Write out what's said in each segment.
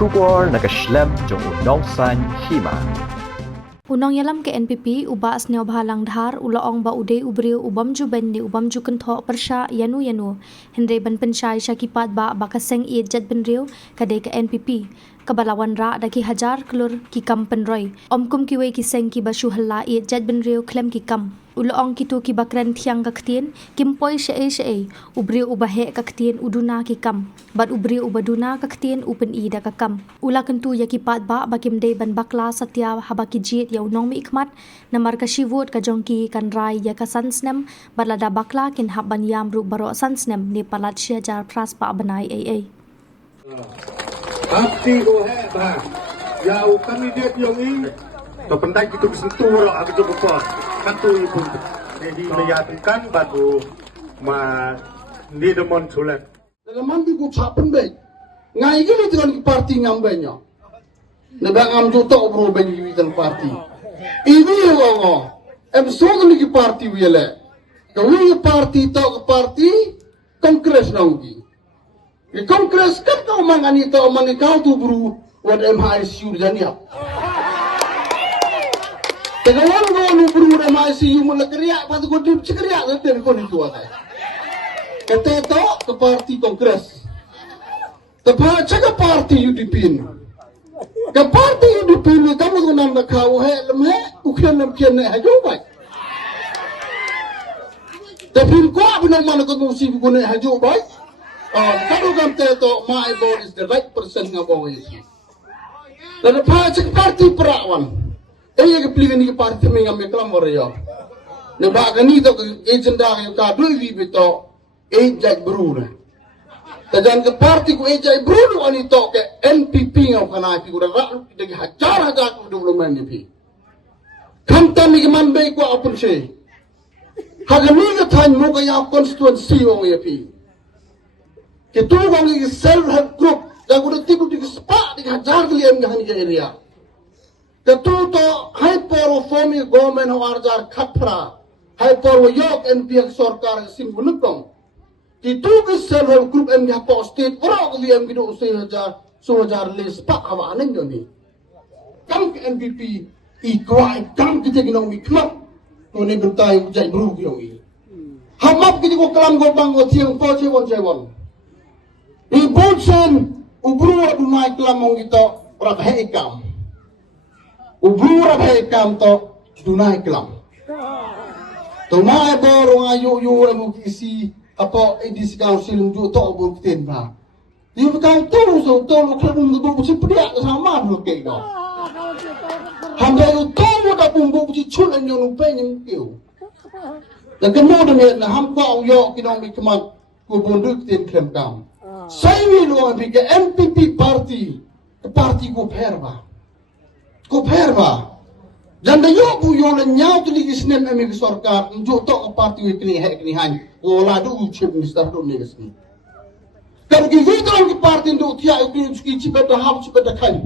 Shubor nakaslem jong unong san hima. Unong yalam ke NPP uba asneo bhalang dhar ulaong ba ude ubriu ubam ju bende ubam ju kentho persha yanu hendre ban pensyai syakipat ba bakaseng iet jat benriu kade ke NPP kabalawan ra daki hajar kelur ki kam penroy omkum kiwe ki seng ki basu halla iet jat benriu klem ki kam ulaong kitu ki bakran thiang kaktien kimpoi she ubriu ubahe kaktien uduna ki kam bat ubriu ubaduna kaktien upen ida ka kam ula kentu yakipat ba bakim de ban bakla satya habaki jit ya unong mi ikmat namar ka shivut ka jongki kan rai ya ka sansnem balada bakla kin habban yam ru baro sansnem ni palat syajar pras pa banai ai Hati ko ba yau kandidat yang ini to pendak itu kesentuh orang aku coba pas katu pun jadi menyatakan baru ma di demon sulit dalam mandi ku capen baik ngai gini dengan parti ngambenya nebang am juta bro ben giwitan parti ini wo em sogen ki parti wiele kawi parti to parti kongres nonggi di kongres kan kau mangani to mani kau tu bro wat MHSU jania tegawan go nu bro MHSU mun kriya pat go dip kriya ten ko ni tua kai kete to ke parti kongres tepa caka parti UDP ke parti UDP ni kamu tu nanda kau he lemhe ukian lemkian ne hajo bai tapi ko abna mana ko musi ko ne hajo bai kalau kamu to my board is the right person ngabong isi dan pa caka parti perawan ke pilihan ni parti menga meklam moreyo ne ba gani to agenda ka dul vi bito ejak beruna. Tajan ke parti ku ejak beruna ani to ke NPP ngau kana pi kurang rak degi hajar ku development ni pi. Kamta mi man be ku apun se. Hagami ka than mo ka ya constituency ong ye pi. Ke tu wang ni self help group da ku de tibu di spa di hajar ke liam ngani ke area. Ke tu to high power forming government ho arjar khapra. High power yok NPP sarkar sim bunukong. Itu ke self group em ya posted orang ke em gitu sehajar les pak awanen joni kam ke NPP ikwai kam kita ginong mikmat to ne bertai jai bru yogi hamap kita ko kelam go bang go tiang po cewon i bunsen ubru adu mai kelam mong kita ora he ikam ubru ora he ikam to dunai kelam to mai borong ayu yu emu kisi apa edisi council untuk tak berkutin bah. Dia bukan tu so tu kalau bumbu buci pedia sama tu ke kau. Hambai tu muda bumbu buci culan yang lupa yang kau. Dan kemudian hampa uyok kita ambil kemat kubundu kutin klaim kam. Saya ni luang pergi MPP parti ku perba. Ku perba. Dan dayo bu yo le nyau tu ligi snem emi ke sarkar njo to parti we kini hek ni han ola du chip minister do ne gesni kar ki vitron ki parti ndo tia u ki chipeta hab chipeta khali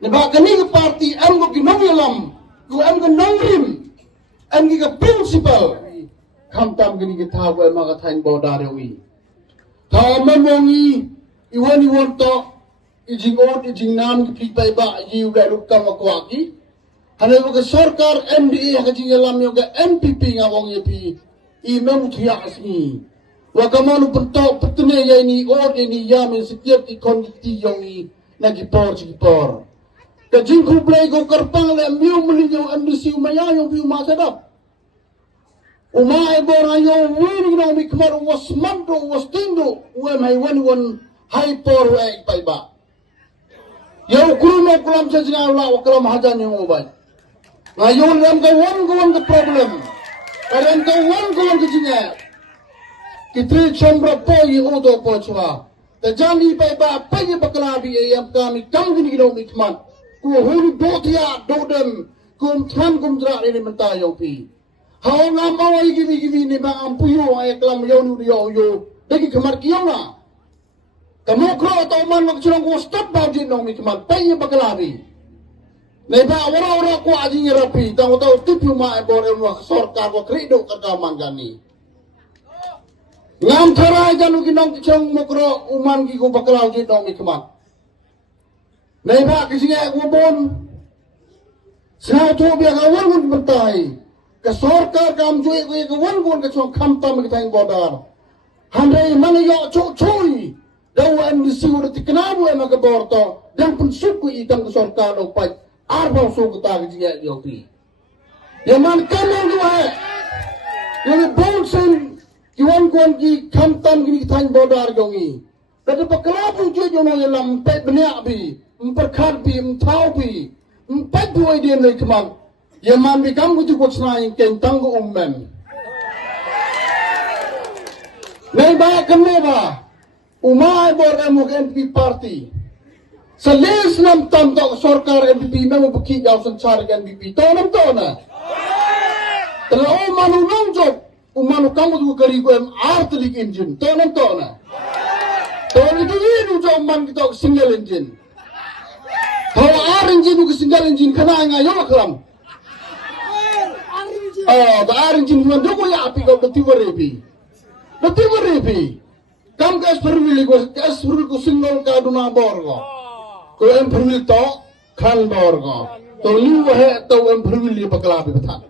ne ba kani ki parti am go ki nongelam ku am go nongrim am ki principal kam tam gini ki tha go ma ka thain bo da re wi tha mamongi iwon to ijing ot ijing nam ki pai ba yi u ga ru kam ko aki Hanya ke sarkar MDA haji ngalam yoga NPP ngawang yepi imam tiak asmi wakamanu pentok petene ya ini or ini ya men setiap ikonditi yang ini nagi por kajing kublai ko karpang le miu melinyo andusi umaya yang biu masadap umay borayo wini na mikmar wasmando wastindo umay wan high por ek paiba yau kuruma kulam jajna la wakram hajan yang ubay ngayon ram ka wan ka problem ram ka wan ka jinya kitri chombra po yi odo po chwa ta jani pai ba pai bakla bi ayam kami kam gini no mitman ku hulu dotia dodem kum than kum dra ni menta yo pi ha nga ma yi gibi ni ba am puyo ay klam yo nu yo degi khamar kiyonga kamo kro to man mak chulong ko stop ba ji no mitman pai bakla bi Neba orang-orang ku aji ngerapi, tahu-tahu tipu ma ebor elwa sarkar ko krido kerja manggani. Ngam tharai janu kinong kichong mokro uman ki ko baklaw ji dong ikmat. Nei ba ki singa ko bon. Sao thu bia ka wan bentai. Ka sarkar kam jui ko wan ka chong kham tam ki thang bodar. Handai mana yo chui. Dau am di siur ti kanabu am ka borto. Dan pun suku itam ka sarkar lo pai. Arbau suku ta ki singa yo pi. Yaman kamang dua. Yang bongsen kiwan kuan ki kham tam ki thang bodar gongi. Kada pakalabu jui jono yalam pe benya bi. Memperkhat bi, mentau bi, empat dua dia lagi kemang. Yang mana kamu tu buat senang kentang ke umum. Neba kenapa? Umai beremu ke NPP parti. Selis nam tam tak sarkar NPP memang bukit jauh sencari NPP. Tahu nam tahu na? Kalau umanu nongjok, umanu kamu tu kari ku artilik engine. Tahu nam tahu na? Tahu itu ini jauh man kita single engine. Kalau engine bukan single engine kena ngayo kelam. Engine bukan doko ya api kau beti berepi. Kam kas perwili ko single ka duna borgo. Ko em perwili to kan borgo. To liu he to em perwili bakla bi bethan.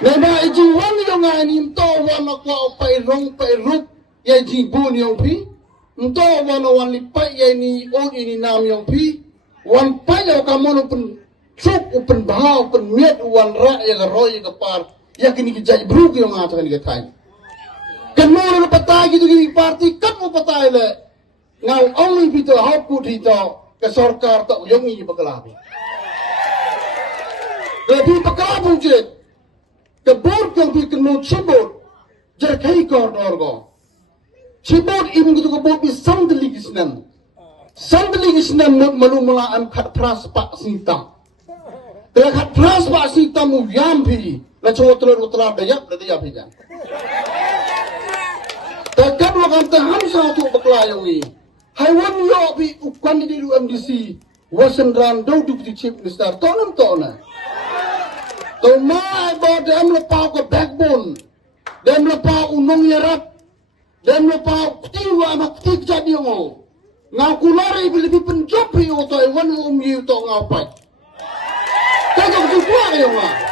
Neba iji wan yo ngani to wan ko pai rong pai rup ya ji bun yo pi.Ento wan lipai ya ni on ini nam yang pi wan payo kamono pen cuk pen bahau pen miet wan ra ya roy ka par ya kini ki jai bru ki ngata kan ki thai kenor na patai gitu ki parti kan mo patai le ngau only bito hau ku thi to ka sarkar to yong ni bakla bi tapi bakla bu je ke bor ke bi kenu chibor jer kai ko dor go Cibot ibu gitu kebot di sandali kisnan malu mula am kat pras pak sintam. Telah kat pras pak sintam mu yampi la cowok telur dayak hijan. Takkan wakam taham satu beklayawi. Haiwan yo bi ukan di MDC wasan ran dau deputy chief minister tonam tona. Tomai bo dem lepau ke backbone. Dem lepau unong yarat. Dan lupa ketiwa amak ketik jadi ngo. Ngau kulari lebih penjopi oto ewan umi oto ngau pai. Kagak kuat ya ngau.